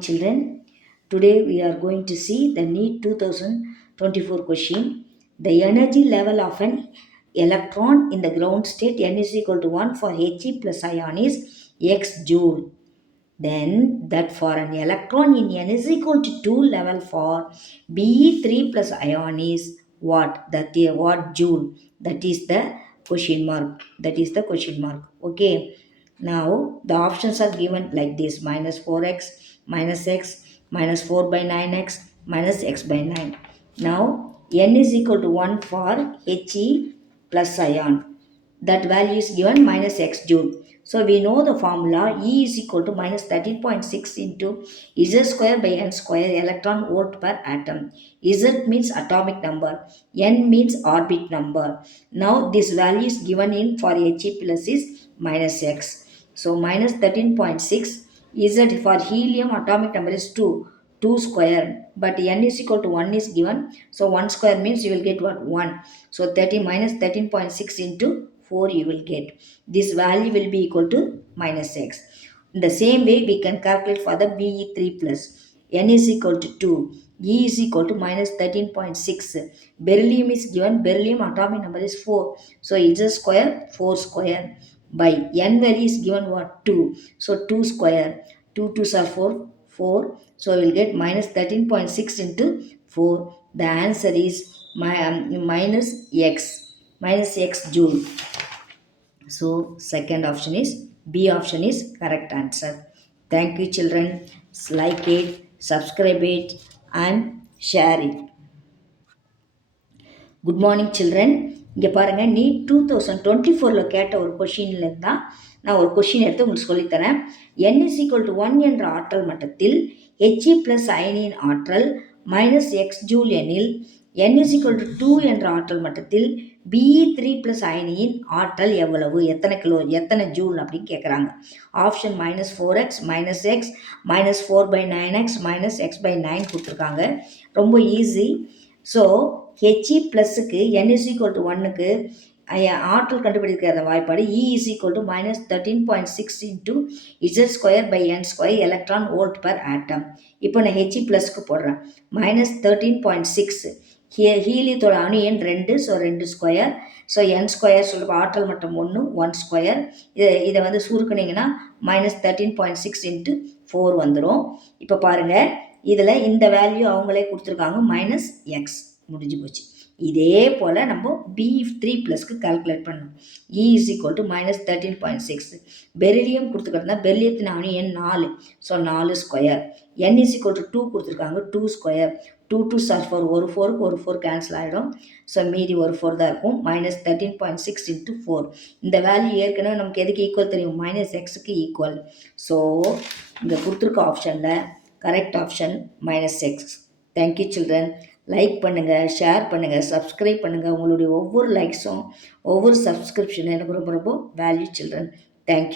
children. Today we are going to see the NEET 2024 question. The energy level of an electron in the ground state n is equal to 1 for He plus ion is x joule. Then that for an electron in n is equal to 2 level for Be3 plus ion is what? That is what joule? That is the question mark. That is the question mark. Okay. Now the options are given like this. Minus 4x minus x minus 4 by 9x minus x by 9. Now n is equal to 1 for He plus ion. That value is given minus x joule. So we know the formula E is equal to minus 13.6 into Z square by N square electron volt per atom. Z means atomic number. N means orbit number. Now this value is given in for He plus is minus x. So minus 13.6 Z for helium atomic number is 2. 2 square but n is equal to 1 is given. So 1 square means you will get what? 1. So 30 minus 13.6 into 4 you will get. This value will be equal to minus x. In the same way we can calculate for the Be3 plus. n is equal to 2. E is equal to minus 13.6. Beryllium is given. Beryllium atomic number is 4. So Z square 4 square by n value is given what? 2 so 2 square. 2 2s are 4 4 so we will get minus 13.6 into 4 the answer is my, um, minus x. Minus x joule. So second option is b option is correct answer. Thank you children. Like it subscribe it and share it. Good morning children இங்கே பாருங்கள் நீ two thousand twenty ஃபோரில் கேட்ட ஒரு கொஷின்லேருந்து தான் நான் ஒரு question எடுத்து உங்களுக்கு சொல்லித்தரேன். N is equal to one என்ற ஆற்றல் மட்டத்தில் ஹெச்இ ப்ளஸ் அயனியின் ஆற்றல் மைனஸ் எக்ஸ் ஜூல் எனில் N is equal to two என்ற ஆற்றல் மட்டத்தில் பிஇ த்ரீ ப்ளஸ் அயனியின் ஆற்றல் எவ்வளவு? எத்தனை கிலோ எத்தனை ஜூல் அப்படின்னு கேட்குறாங்க option minus four X minus X minus four by nine X minus X by nine கொடுத்துருக்காங்க. ரொம்ப ஈஸி ஸோ ஹெச்இ ப்ளஸ்ஸுக்கு என் இஸ் ஈக்குவல் டு ஒன்னுக்கு ஆற்றல் கண்டுபிடிக்கிற வாய்ப்பாடு E is equal to minus thirteen point six into Z square by N square electron volt per atom இப்போ நான் HE ப்ளஸ்க்கு போடுறேன். Minus thirteen point six he ஹீலியத்தோட அணு எண் ரெண்டு ஸோ ரெண்டு ஸ்கொயர் ஸோ என் ஸ்கொயர் சொல்ல ஆற்றல் மட்டம் ஒன்று ஒன் ஸ்கொயர் இதை இதை வந்து சுருக்குனிங்கன்னா minus thirteen point six into four வந்துடும் இப்போ பாருங்கள் இதில் இந்த வேல்யூ அவங்களே கொடுத்துருக்காங்க மைனஸ் எக்ஸ் முடிஞ்சு போச்சு. இதே போல் நம்ம பி த்ரீ ப்ளஸ்க்கு கால்குலேட் பண்ணணும். E is equal to minus thirteen point six beryllium கொடுத்துக்கிட்டா பெரிலியத்தின் அணி எண் நாலு. ஸோ நாலு square N is equal to two கொடுத்துருக்காங்க two square two two sir four ஒரு ஃபோருக்கு ஒரு ஃபோர் கேன்சல் ஆகிடும் ஸோ மீதி ஒரு ஃபோர் தான் இருக்கும். Minus thirteen point six into four இந்த வேல்யூ ஏற்கனவே நமக்கு எதுக்கு ஈக்குவல் தெரியும்? மைனஸ் எக்ஸுக்கு ஈக்குவல் ஸோ இங்கே கொடுத்துருக்க ஆப்ஷனில் correct option minus X thank you children like பண்ணுங்கள் ஷேர் பண்ணுங்கள் சப்ஸ்கிரைப் பண்ணுங்கள் உங்களுடைய ஒவ்வொரு லைக்ஸும் ஒவ்வொரு சப்ஸ்கிரிப்ஷனும் எனக்கு ரொம்ப ரொம்ப வேல்யூ சில்ட்ரன் தேங்க்யூ